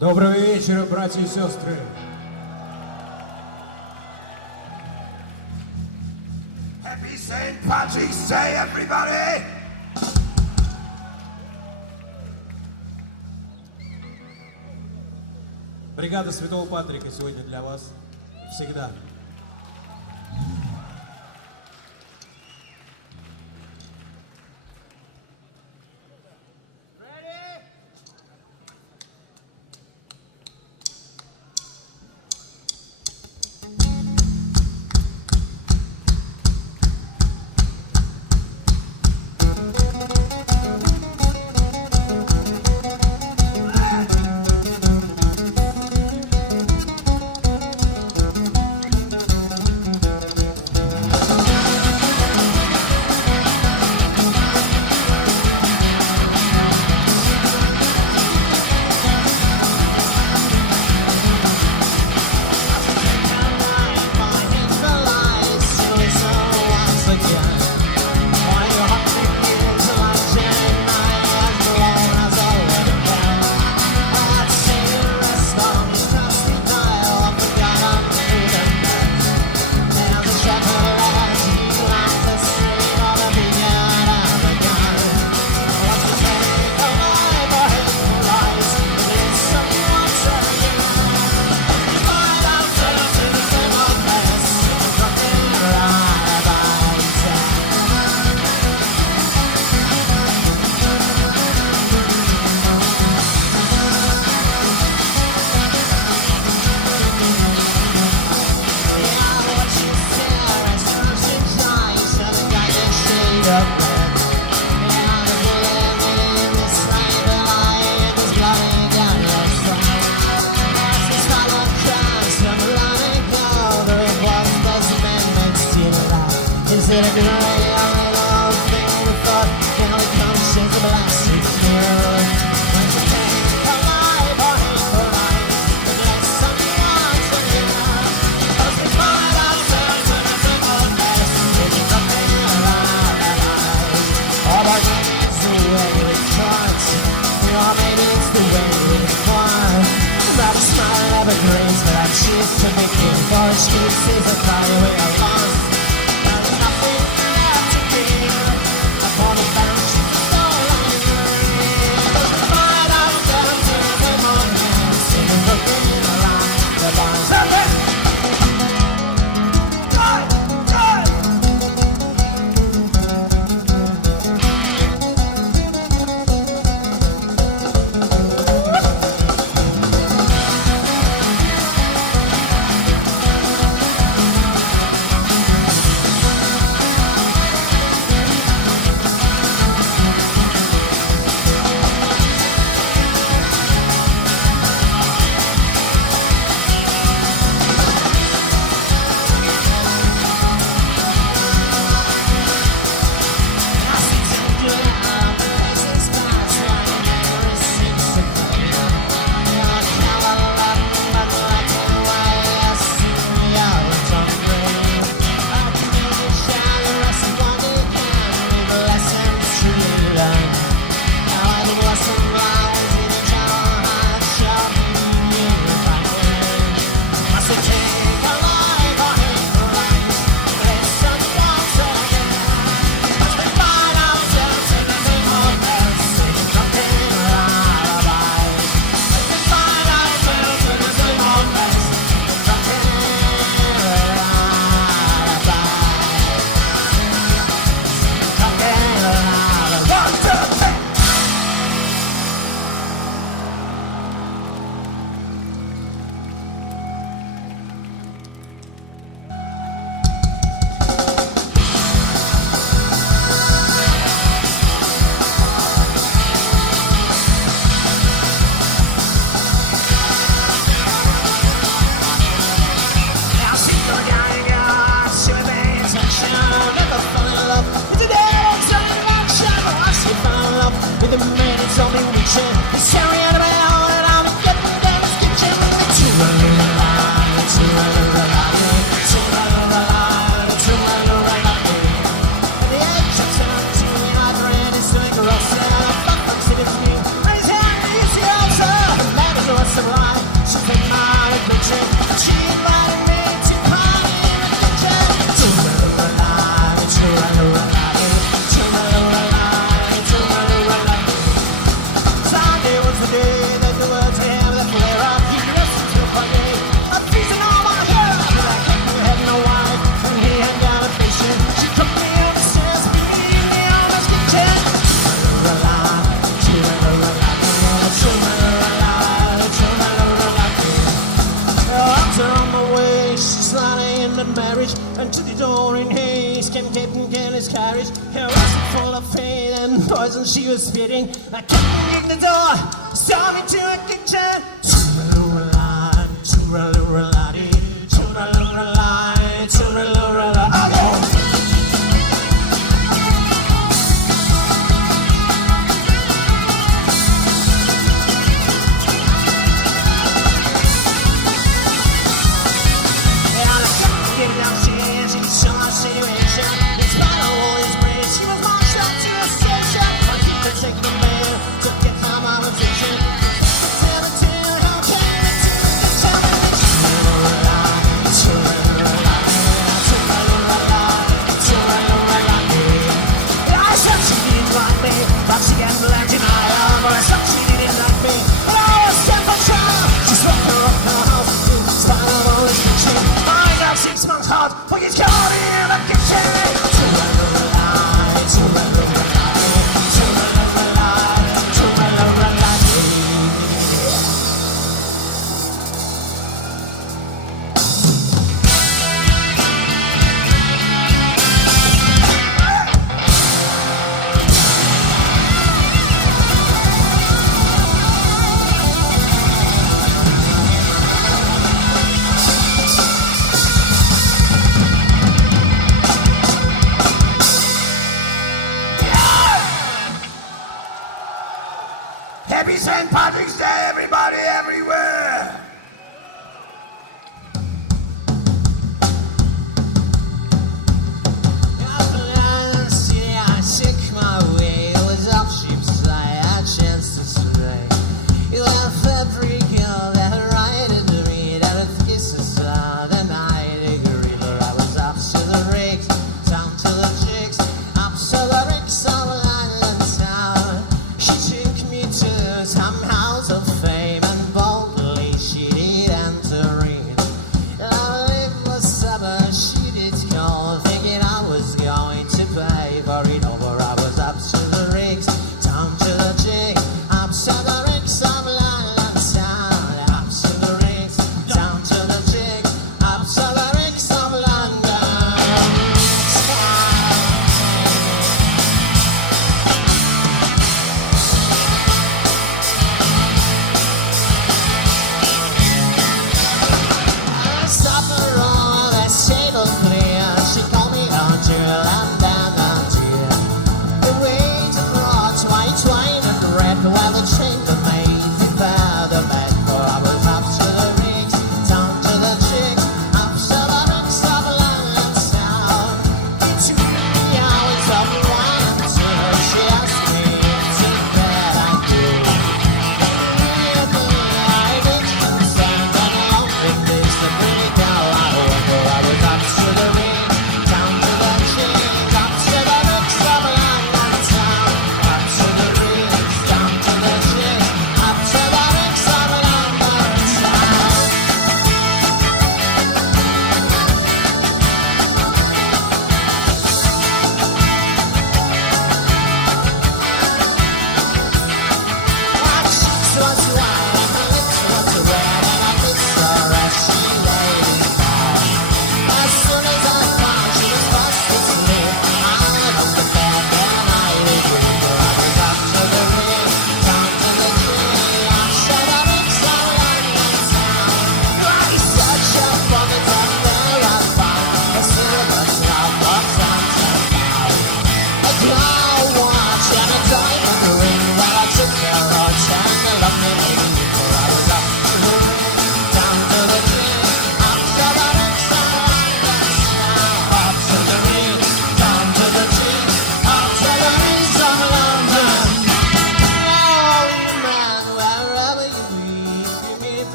Доброго вечера, братья и сестры. Happy St. Patrick's Day, everybody! Бригада Святого Патрика сегодня для вас. Всегда. carriage. Her eyes were full of pain and poison she was spitting. I couldn't in the door, saw me to a kitchen. Tooraloo-ra-la, tooraloo-ra-la-dee, tooraloo-ra-la, tooraloo-ra-la. But she can't let you know, but I thought she didn't like me. Oh, a simple child, she's walking around the house in spite of all this bitching. I got 6 months hot, but he's caught in the kitchen. Tooraloo-ra-la, tooraloo-ra-la, tooraloo-ra-la, tooraloo-ra-la. Happy St. Patrick's Day, everybody, everywhere! I took my way, it was up sheep's eye, I had a chance to stray. You left every girl that righted me, that a kiss is loud, and I agree, but I was up to the rigs, down to the jigs, up to the rigs of London town. She took me to some house of fame, and boldly she did enter in. It was summer, she did call, thinking I was going to pay for it over. I was up to the rigs, down to the jig, up to the rigs of London town. Up to the rigs, down to the jig, up to the rigs of London town. I stopped her on that table clear. She called me until I'm down until the weight of raw twine and red. While the chamber made the powder back, for I was up to the rigs, down to the jigs, up to the rigs of London town. It took me hours of wine until she asked me to bed I do.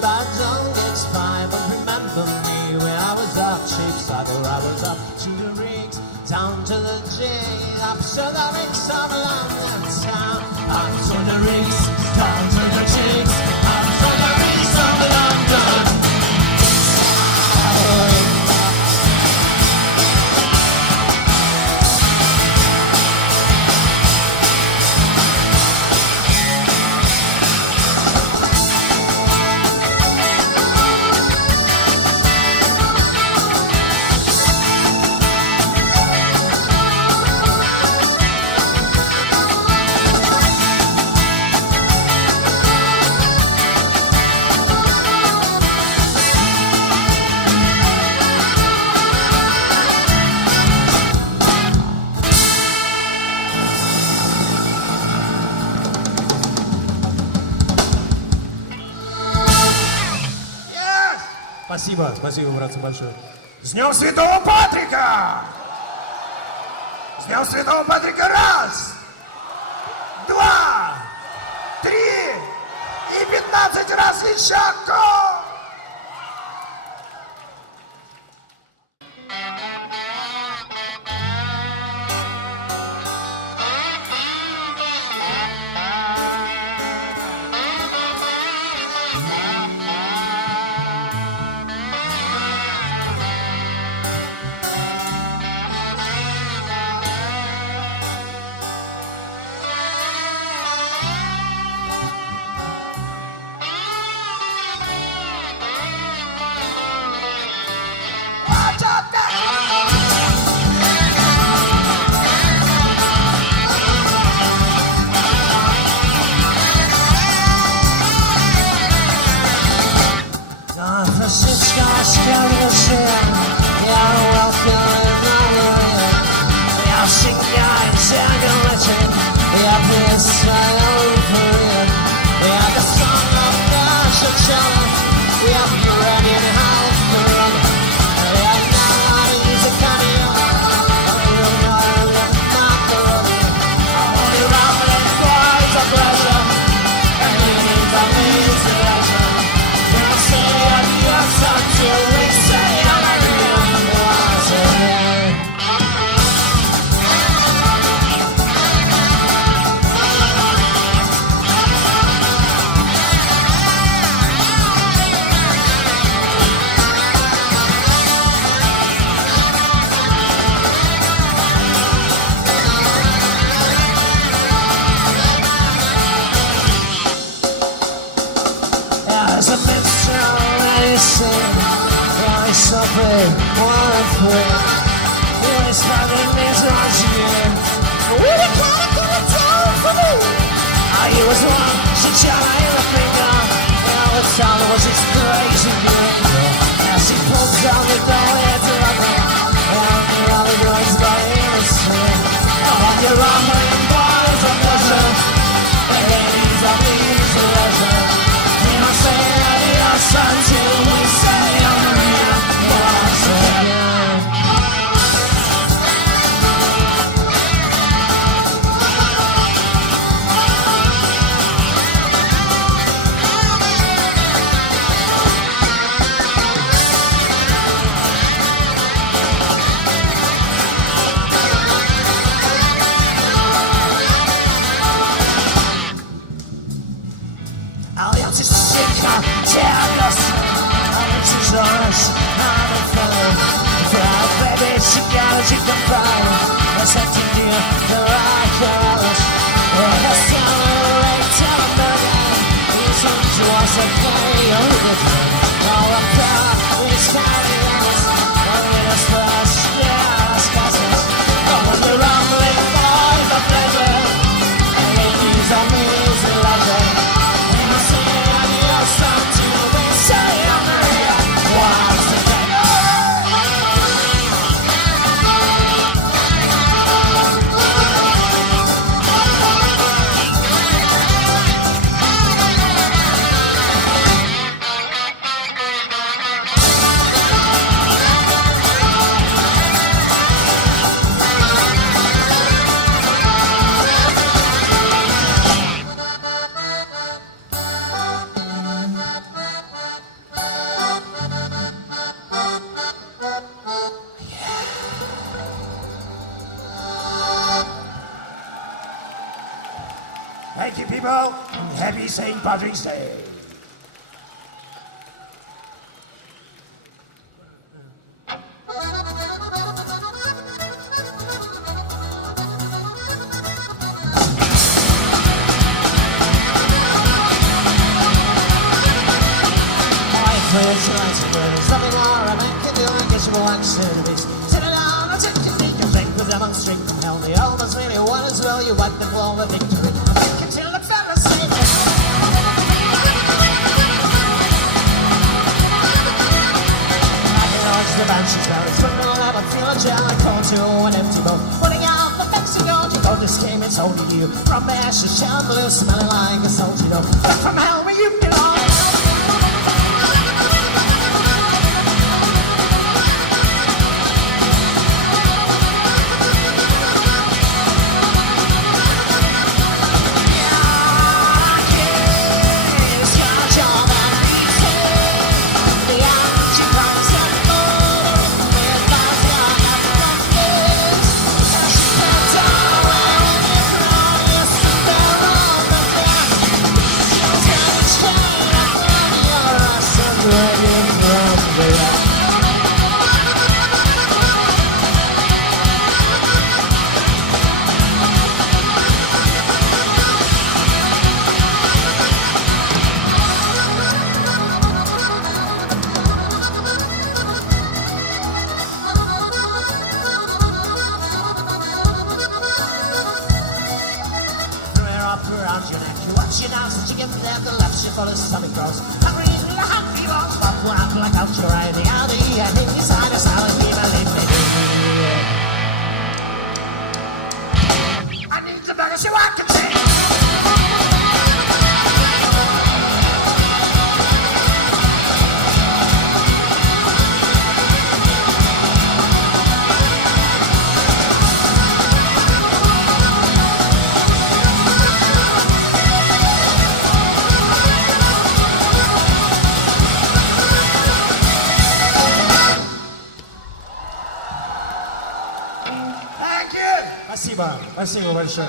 But don't expire, but remember me when I was up Cheapside, or I was up to the rigs, down to the jig, up to the rigs of London town, up to the rigs, down to the jigs, up to the rigs of London. Спасибо, спасибо, братцы, большое. С Днем Святого Патрика! С Днем Святого Патрика! Раз, два, три и 15 раз еще! Го! Thank you, people. Happy St. Patrick's Day. There's nothing more I can do. I guess you will watch service. Sit it down, I'll take you, take your thing, to demonstrate from hell. The almost really what is well, you wipe the floor with victory. Until the fellas say that. The banshee carries from the lab, I feel a gel, I call to an empty boat. Putting out the Mexico, you know this game, it's only you. From the ashes, shell blue, smelling like a salt, you know. But from hell where you belong. around your neck. You watch you now, since you give them the left, you follow stomach grows. Hungry, happy, won't stop, one black out your eye, the alley, and in your side of salad, be my lead, I need the better so I can sing. Спасибо, спасибо большое.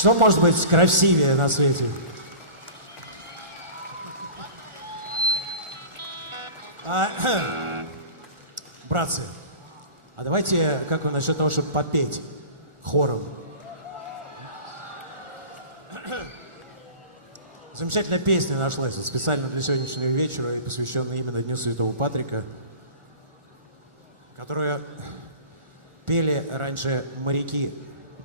Что может быть красивее на свете? Братцы, а давайте, как вы насчет того, чтобы попеть хором? Замечательная песня нашлась вот, специально для сегодняшнего вечера и посвященная именно Дню Святого Патрика, которую пели раньше моряки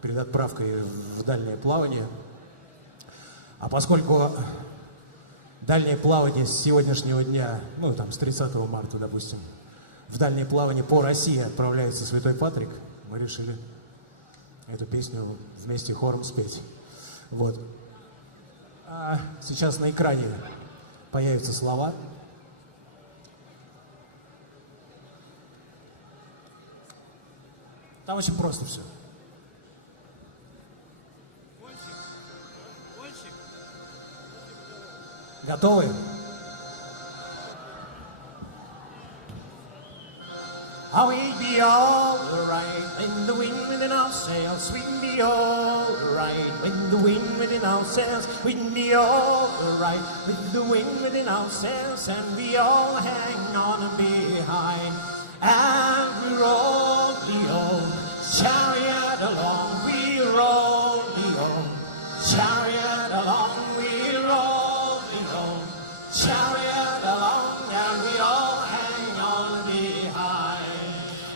перед отправкой в дальнее плавание. А поскольку дальнее плавание с сегодняшнего дня, ну там с 30 марта, допустим, в дальнее плавание по России отправляется Святой Патрик, мы решили эту песню вместе хором спеть. Вот. А сейчас на экране появятся слова. Там очень просто все. Готовы? Oh, we'd be all right when the wind within our sails. We'd be all right when the wind within our sails. We'd be all right with the wind within our sails, and we all hang on behind. And we roll the old chariot along. We roll the old chariot along. We roll the old chariot along, and we all hang on behind.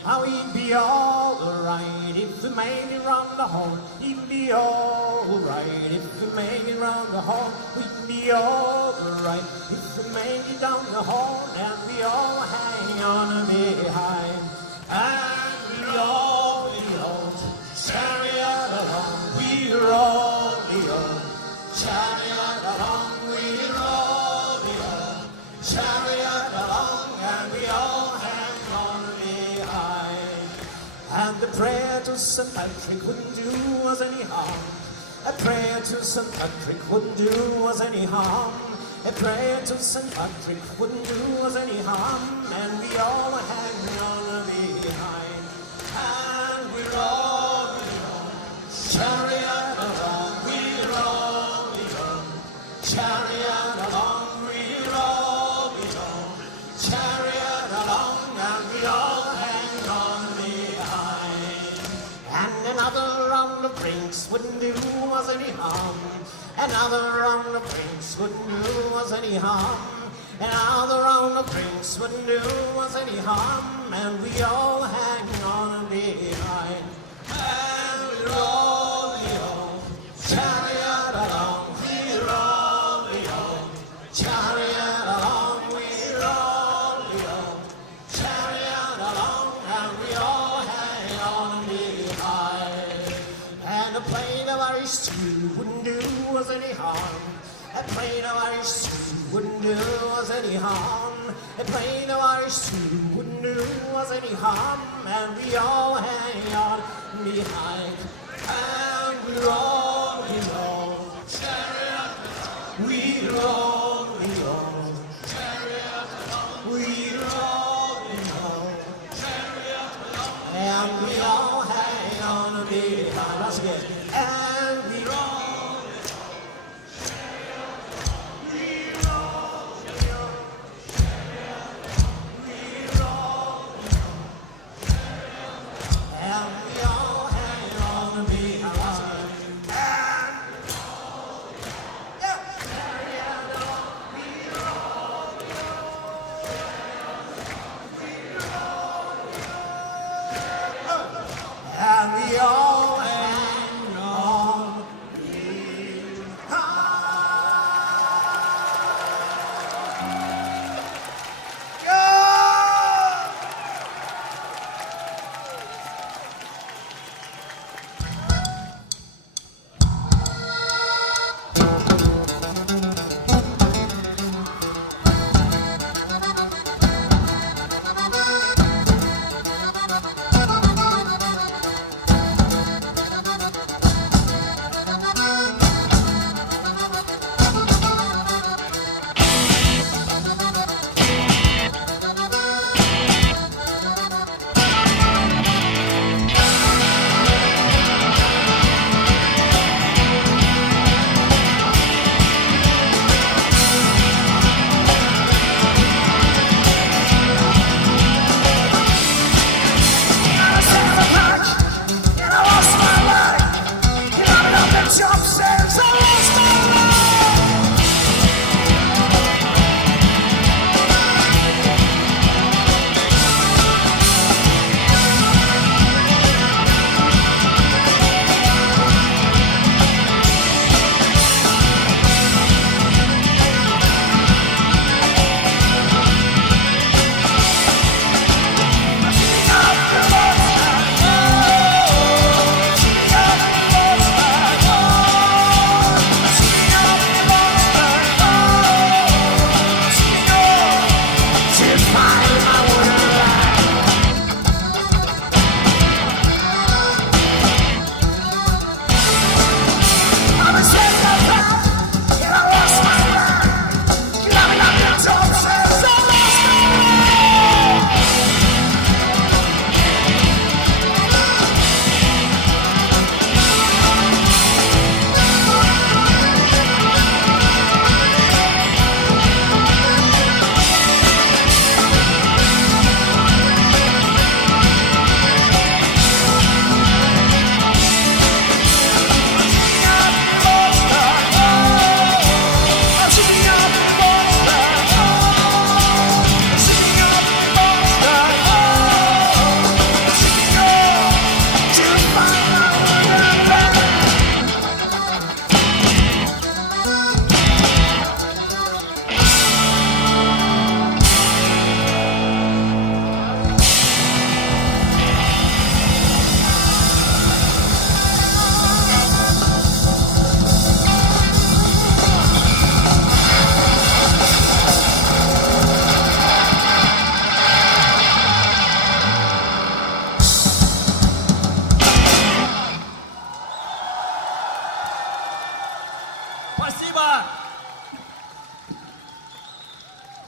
How we'd be all right if the made it round the horn. We'd be all right if the made it round the horn. We'd be all right if the made it down the horn, and we all hang on behind. And we roll the old chariot along. We roll the old chariot along. We roll the old chariot along, and we all hang on behind. And the prayer to St. Patrick wouldn't do us any harm. A prayer to St. Patrick wouldn't do us any harm. A prayer to St. Patrick wouldn't do us any harm. And we all hang on behind. And we roll the old chariot along. We roll the old chariot along. We roll the old chariot along, and we all hang on behind. And another round of drinks wouldn't do us any harm. Another round of drinks wouldn't do us any harm. Another round of drinks wouldn't do us any harm. And we all hang on behind. And we roll the old chariot along. We roll the old chariot along. We roll the old chariot along, and we all hang on behind. And a plate of Irish stew wouldn't do us any harm. A plate of Irish stew wouldn't do us any harm. A plate of Irish stew wouldn't do us any harm. And we all hang on behind. And we roll the old chariot. We roll the old chariot. We roll the old chariot. And we all hang on behind. Once again. And we roll. And we all hang on behind. And we all hang on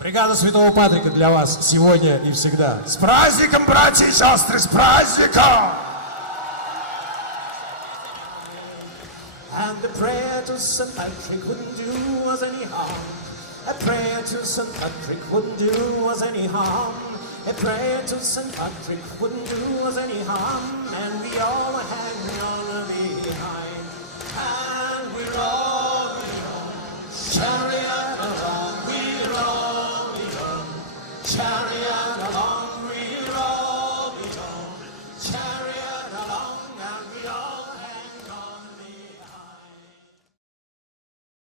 Бригада Святого Патрика для вас сегодня и всегда. С праздником, братья и сестры, с праздником! And the prayer to St. Patrick wouldn't do us any harm. A prayer to St. Patrick wouldn't do us any harm. A prayer to St. Patrick wouldn't do us any harm. And we all hang